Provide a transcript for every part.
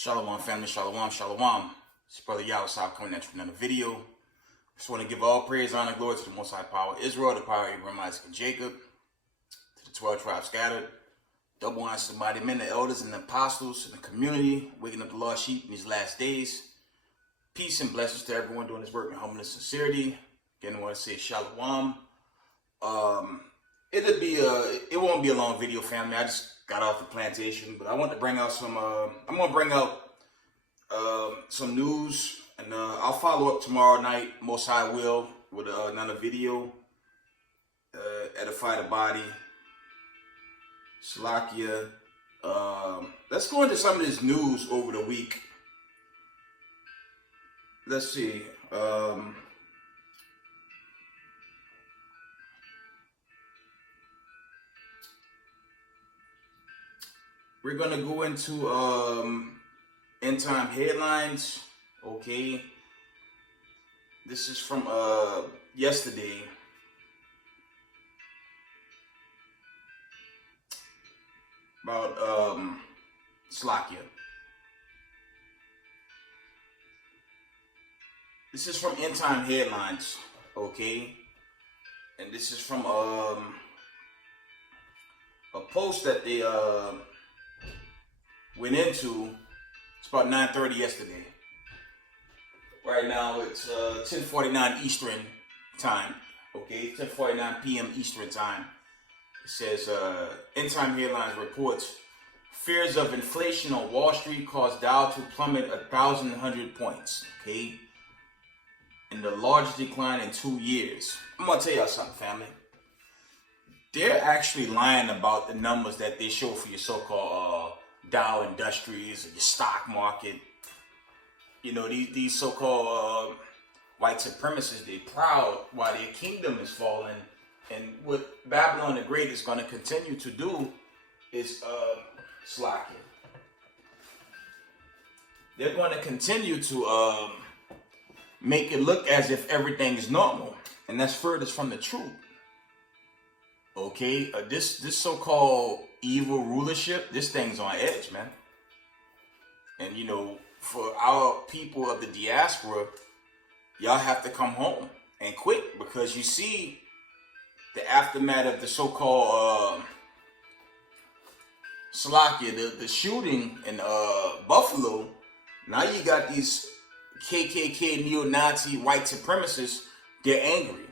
Shalom family, shalom, shalom. It's Brother Yahweh coming at you with another video. Just want to give all praise, honor, glory to the Most High Power of Israel, the power of Abraham, Isaac, and Jacob, to the 12 tribes scattered, double honors to the mighty men, the elders, and the apostles, and the community, waking up the lost sheep in these last days. Peace and blessings to everyone doing this work in humbleness and sincerity. Again, I want to say shalom. It won't be a long video, family. I just got off the plantation, but I want to bring out some. I'm gonna bring out some news, and I'll follow up tomorrow night. Most High will with another video. Edify the body. Salakia. Let's go into some of this news over the week. Let's see. We're gonna go into end time headlines. Okay, this is from yesterday. About Slakia. This is from end time headlines. Okay, and this is from a post that they went into. It's about 9:30 yesterday. Right now it's 10:49 Eastern time. Okay, 10:49 p.m. Eastern time. It says end time headlines reports fears of inflation on Wall Street caused Dow to plummet 1,100 points. Okay, in the largest decline in 2 years. I'm gonna tell y'all something, family. They're actually lying about the numbers that they show for your so-called Dow Industries or your stock market. You know, these so-called white supremacists, they're proud while their kingdom is falling. And what Babylon the Great is going to continue to do is slack it. They're going to continue to make it look as if everything is normal. And that's furthest from the truth. Okay, this so-called evil rulership, this thing's on edge, man. And you know, for our people of the diaspora, y'all have to come home and quick, because you see the aftermath of the so-called Salakia, the shooting in Buffalo. Now you got these KKK neo-Nazi white supremacists. They're angry.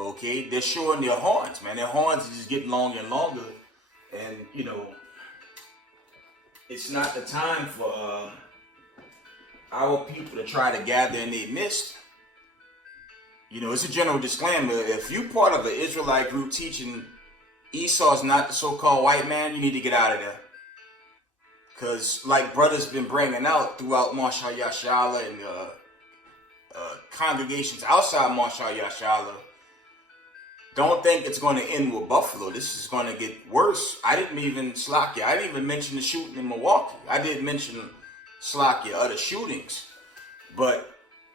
Okay, they're showing their horns, man. Their horns are just getting longer and longer. And, you know, it's not the time for our people to try to gather in their midst. You know, it's a general disclaimer. If you're part of an Israelite group teaching Esau's not the so-called white man, you need to get out of there. Because, like brothers been bringing out throughout Marshal Yashala and congregations outside Marshal Yashala, don't think it's going to end with Buffalo. This is going to get worse. I didn't even mention the shooting in Milwaukee. I didn't mention other shootings. But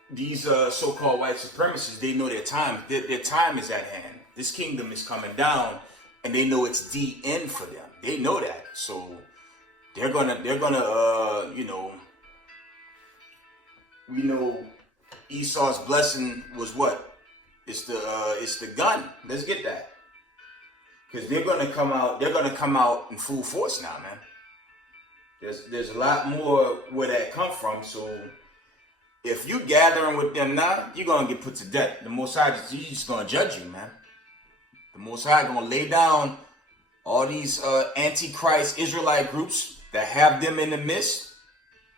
these so-called white supremacists, they know their time. Their time is at hand. This kingdom is coming down, and they know it's the end for them. They know that. So they're gonna you know, we know Esau's blessing was what? It's the gun. Let's get that, because they're gonna come out. They're gonna come out in full force now, man. There's a lot more where that come from. So if you gathering with them now, you're gonna get put to death. The Most High, he's just gonna judge you, man. The Most High gonna lay down all these antichrist Israelite groups that have them in the midst.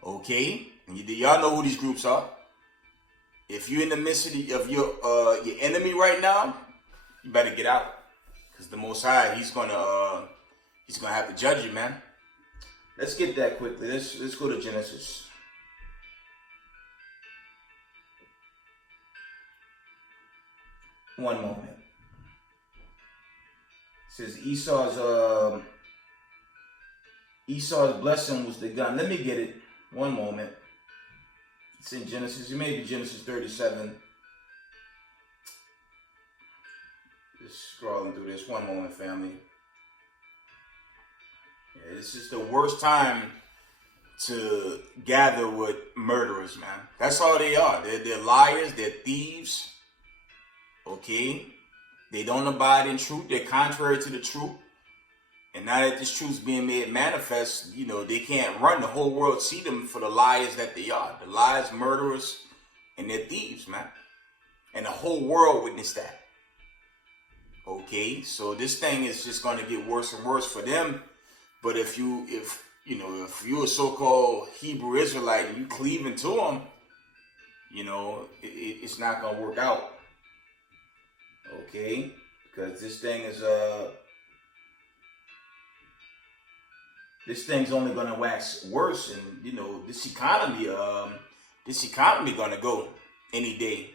Okay, and y'all know who these groups are. If you're in the midst of your enemy right now, you better get out, because the Most High, he's gonna have to judge you, man. Let's get that quickly. Let's go to Genesis. One moment. It says Esau's blessing was the gun. Let me get it. One moment. It's in Genesis. It may be Genesis 37. Just scrolling through this. One moment, family. Yeah, this is the worst time to gather with murderers, man. That's all they are. They're liars. They're thieves. Okay? They don't abide in truth. They're contrary to the truth. And now that this truth's being made manifest, you know, they can't run. The whole world see them for the liars that they are. The liars, murderers, and they're thieves, man. And the whole world witnessed that. Okay? So this thing is just going to get worse and worse for them. But if you're a so-called Hebrew Israelite and you cleaving to them, you know, it's not going to work out. Okay? Because this thing's only going to wax worse, and you know this economy going to go any day.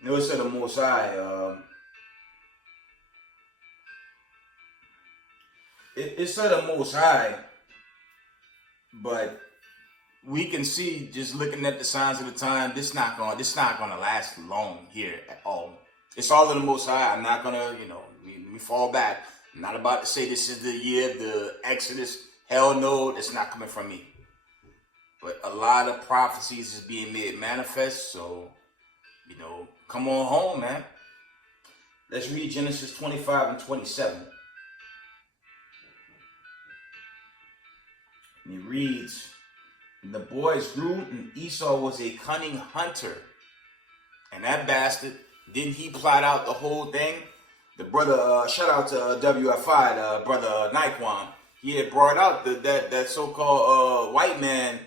You know, it said the Most High. It said the Most High, but we can see just looking at the signs of the time, this not gonna last long here at all. It's all of the Most High. I'm not gonna, we fall back. I'm not about to say this is the year, the Exodus. Hell no, that's not coming from me. But a lot of prophecies is being made manifest. So, come on home, man. Let's read Genesis 25 and 27. And it reads, "And the boys grew, and Esau was a cunning hunter." And that bastard, didn't he plot out the whole thing? The brother, shout out to WFI, brother Naquan. He had brought out that so-called white man.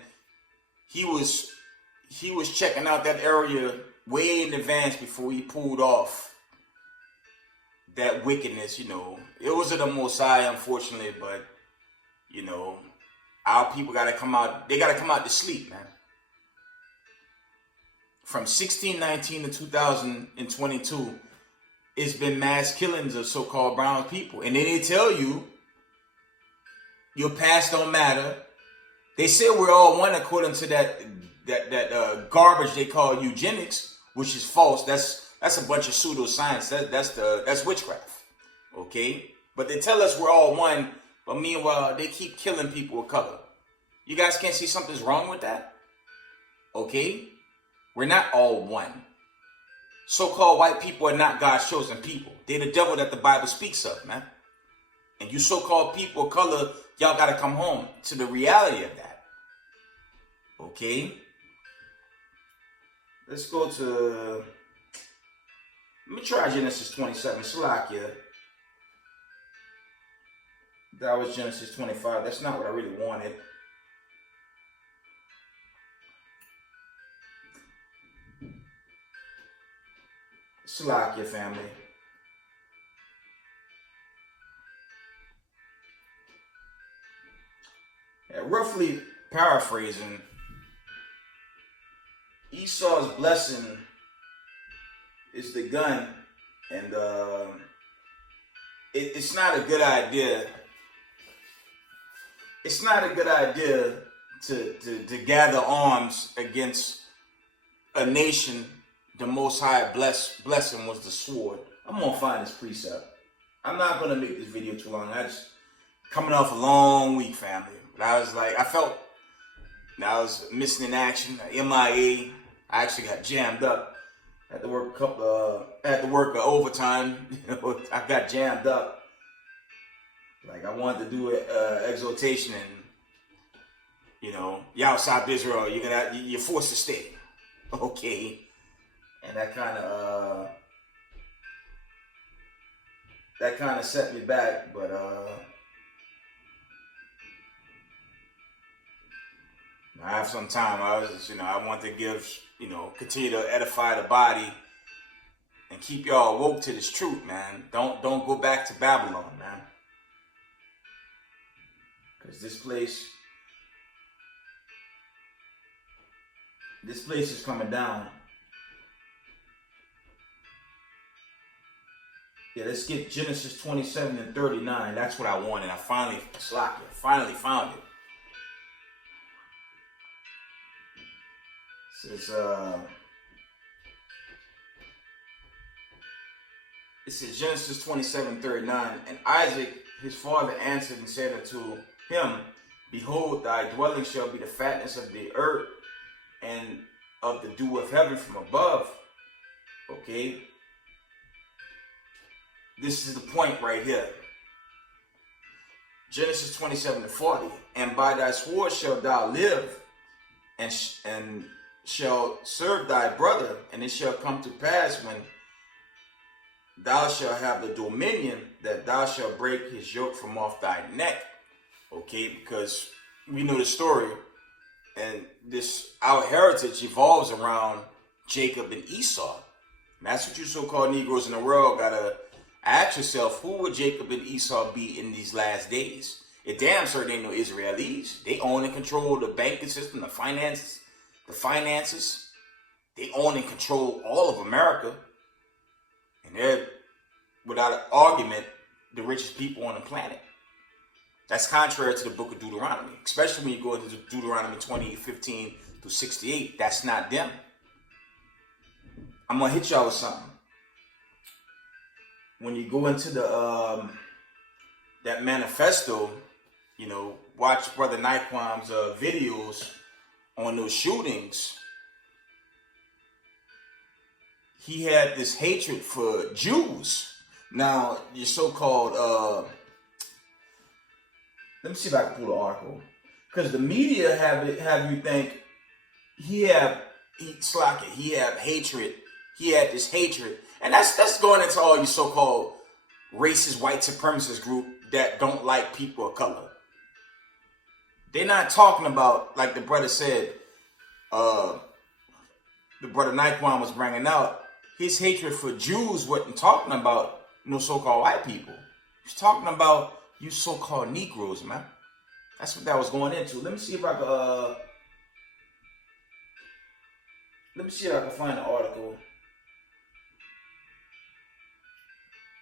He was checking out that area way in advance before he pulled off that wickedness. It was of the Most High, unfortunately, but our people gotta come out. They gotta come out to sleep, man. From 1619 to 2022, it's been mass killings of so-called brown people. And then they tell you, your past don't matter. They say we're all one according to that garbage they call eugenics, which is false. That's a bunch of pseudoscience. That's witchcraft. Okay? But they tell us we're all one, but meanwhile, they keep killing people of color. You guys can't see something's wrong with that? Okay? We're not all one. So-called white people are not God's chosen people. They're the devil that the Bible speaks of, man. And you so-called people of color, y'all got to come home to the reality of that. Okay? Let's go to... Let me try Genesis 27. Salakia. That was Genesis 25. That's not what I really wanted. Salakia, family. Roughly paraphrasing, Esau's blessing is the gun, and it's not a good idea. It's not a good idea to gather arms against a nation. The Most High blessing was the sword. I'm gonna find this precept. I'm not gonna make this video too long. I just coming off a long week, family. But I was like, I felt that I was missing in action, MIA. I actually got jammed up. I had to work overtime. I got jammed up. Like I wanted to do an exhortation, and Yahusab Israel, you're forced to stay. Okay. And that kind of set me back, but I have some time. I want to give, continue to edify the body and keep y'all woke to this truth, man. Don't go back to Babylon, man. Because this place is coming down. Yeah, let's get Genesis 27 and 39. That's what I wanted. I finally found it. It says Genesis 27:39. And Isaac, his father, answered and said unto him, Behold, thy dwelling shall be the fatness of the earth and of the dew of heaven from above. Okay? This is the point right here. Genesis 27:40. And by thy sword shalt thou live, and shall serve thy brother, and it shall come to pass when thou shalt have the dominion that thou shalt break his yoke from off thy neck. Okay, because we know the story, and our heritage evolves around Jacob and Esau. And that's what you so-called Negroes in the world gotta ask yourself: who would Jacob and Esau be in these last days? It damn certain ain't no Israelis. They own and control the banking system, the finances. They own and control all of America. And they're, without an argument, the richest people on the planet. That's contrary to the book of Deuteronomy. Especially when you go into Deuteronomy 20:15 through 68. That's not them. I'm going to hit y'all with something. When you go into the that manifesto, you know, watch Brother Naquan's videos on those shootings. He had this hatred for Jews. Now, your so-called, let me see if I can pull the article. Because the media have you think he had hatred. He had this hatred. And that's going into all you so-called racist white supremacist group that don't like people of color. They're not talking about, like the brother said, the brother Naquan was bringing out, his hatred for Jews wasn't talking about no so-called white people. He's talking about you so-called Negroes, man. That's what that was going into. Let me see if I can find the article.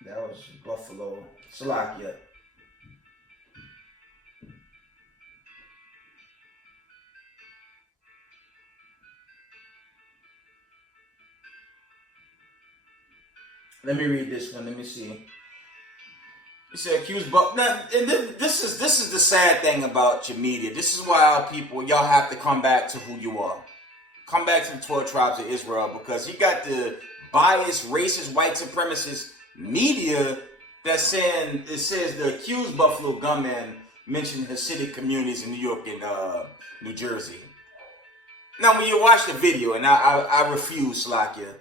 That was Buffalo. Salakia. Let me read this one. Let me see. He said accused, but now, and this is the sad thing about your media. This is why our people, y'all have to come back to who you are. Come back to the 12 tribes of Israel, because you got the biased, racist, white supremacist media that's saying, it says the accused Buffalo gunman mentioned Hasidic communities in New York and New Jersey. Now, when you watch the video, and I refuse, Slakia,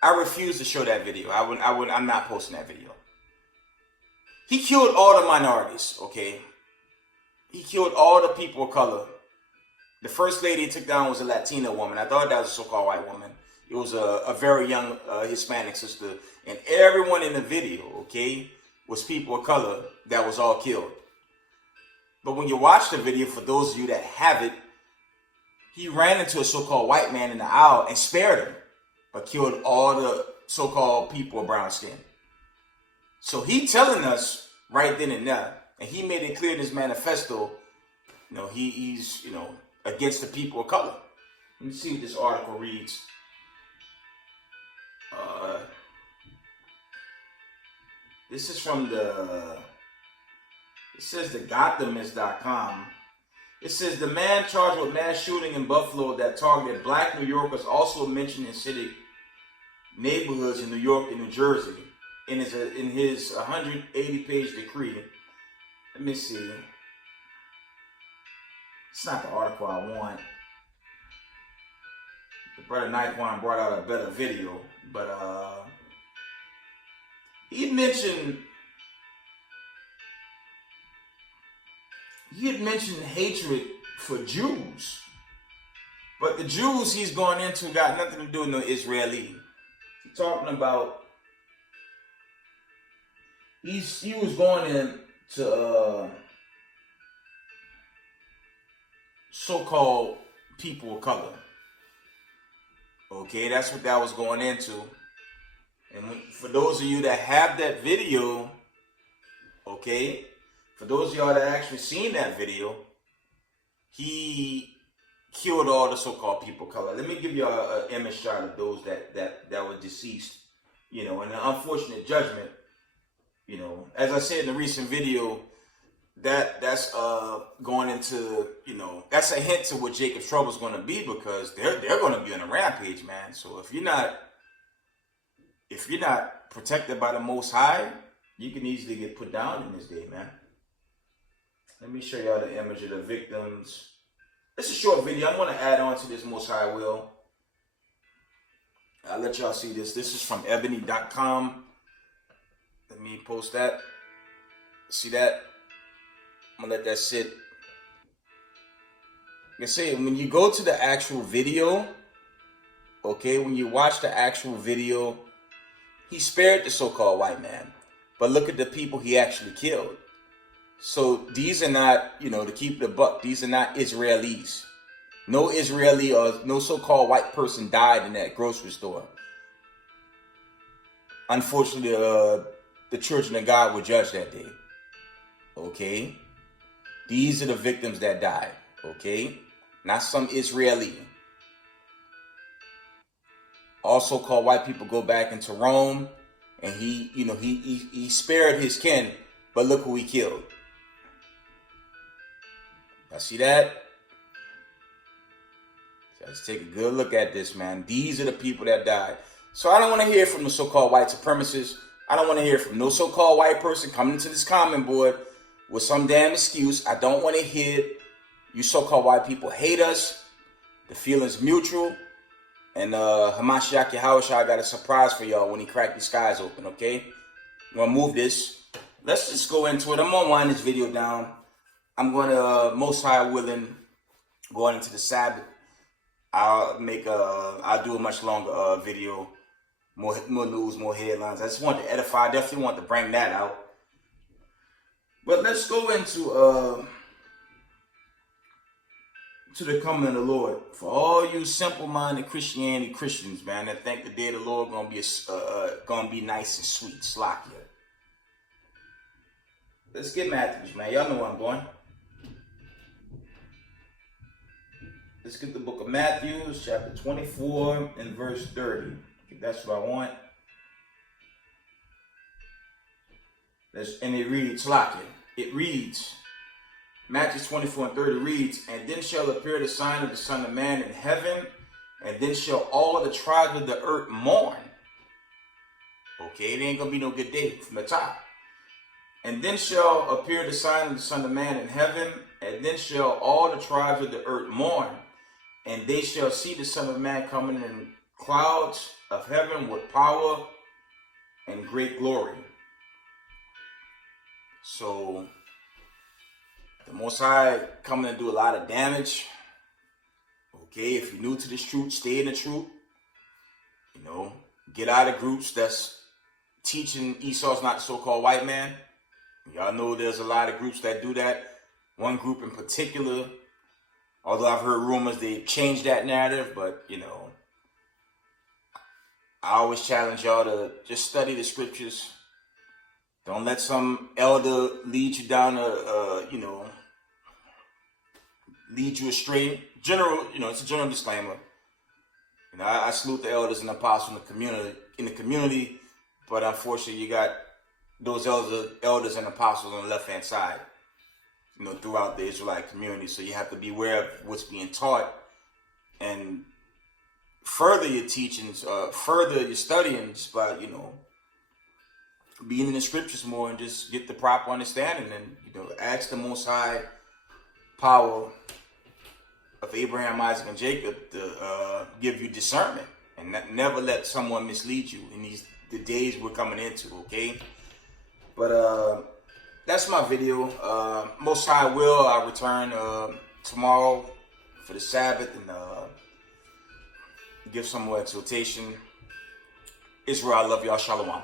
I refuse to show that video. I'm not posting that video. He killed all the minorities, okay? He killed all the people of color. The first lady he took down was a Latina woman. I thought that was a so-called white woman. It was a very young Hispanic sister. And everyone in the video, okay, was people of color that was all killed. But when you watch the video, for those of you that have it, he ran into a so-called white man in the aisle and spared him, but killed all the so-called people of brown skin. So he telling us right then and there, and he made it clear in his manifesto, you know, he's, you know, against the people of color. Let me see what this article reads. This is from it says the Gothamist.com. It says the man charged with mass shooting in Buffalo that targeted black New Yorkers also mentioned in city neighborhoods in New York and New Jersey in his 180-page decree. Let me see. It's not the article I want. The brother Naquan brought out a better video, but he had mentioned hatred for Jews, but the Jews he's going into got nothing to do with no Israeli. He's talking about he was going into so-called people of color. Okay, that's what that was going into. And for those of you that have that video, okay, for those of y'all that actually seen that video, he killed all the so-called people of color. Let me give you an image shot of those that were deceased, you know, in an unfortunate judgment. You know, as I said in the recent video, that's going into, that's a hint to what Jacob's trouble is going to be, because they're going to be on a rampage, man. So if you're not protected by the Most High, you can easily get put down in this day, man. Let me show y'all the image of the victims. It's a short video. I'm going to add on to this, Most High will. I'll let y'all see this. This is from ebony.com. Let me post that. See that? I'm going to let that sit. Like I say, when you go to the actual video, okay, when you watch the actual video, he spared the so-called white man. But look at the people he actually killed. So these are not, to keep the buck, these are not Israelis. No Israeli or no so-called white person died in that grocery store. Unfortunately, the children of God were judged that day. Okay? These are the victims that died. Okay? Not some Israeli. Also called white people go back into Rome, and he spared his kin, but look who he killed. Y'all see that? So let's take a good look at this, man. These are the people that died. So I don't want to hear from the so-called white supremacists. I don't want to hear from no so-called white person coming to this comment board with some damn excuse. I don't want to hear you so-called white people hate us. The feeling's mutual. And Hamashiach Yahushua got a surprise for y'all when he cracked the skies open, okay? I'm going to move this. Let's just go into it. I'm going to wind this video down. I'm going to, Most High willing, going into the Sabbath. I'll do a much longer video. More news, more headlines. I just want to edify. I definitely want to bring that out. But let's go into to the coming of the Lord. For all you simple-minded Christianity Christians, man, that think the day of the Lord gonna be nice and sweet, slakia. Let's get Matthews, man. Y'all know where I'm going. Let's get the book of Matthew, chapter 24 and verse 30. That's what I want. And it reads, slakia. It reads, Matthew 24 and 30 reads, and then shall appear the sign of the Son of Man in heaven, and then shall all of the tribes of the earth mourn. Okay, it ain't going to be no good day from the top. And then shall appear the sign of the Son of Man in heaven, and then shall all the tribes of the earth mourn, and they shall see the Son of Man coming in clouds of heaven with power and great glory. So the Most High coming to do a lot of damage. Okay, if you're new to this truth, stay in the truth. Get out of groups that's teaching Esau's not the so-called white man. Y'all know there's a lot of groups that do that. One group in particular, although I've heard rumors they changed that narrative, but I always challenge y'all to just study the scriptures. Don't let some elder lead you down lead you astray. It's a general disclaimer. I salute the elders and apostles in the community, but unfortunately you got those elders and apostles on the left-hand side, throughout the Israelite community. So you have to be aware of what's being taught and further your teachings, further your studyings by, being in the scriptures more and just get the proper understanding and, ask the Most High power of Abraham, Isaac, and Jacob to give you discernment and never let someone mislead you in the days we're coming into, okay? But that's my video. Most High will, I'll return tomorrow for the Sabbath and give some more exhortation. Israel, I love y'all. Shalom.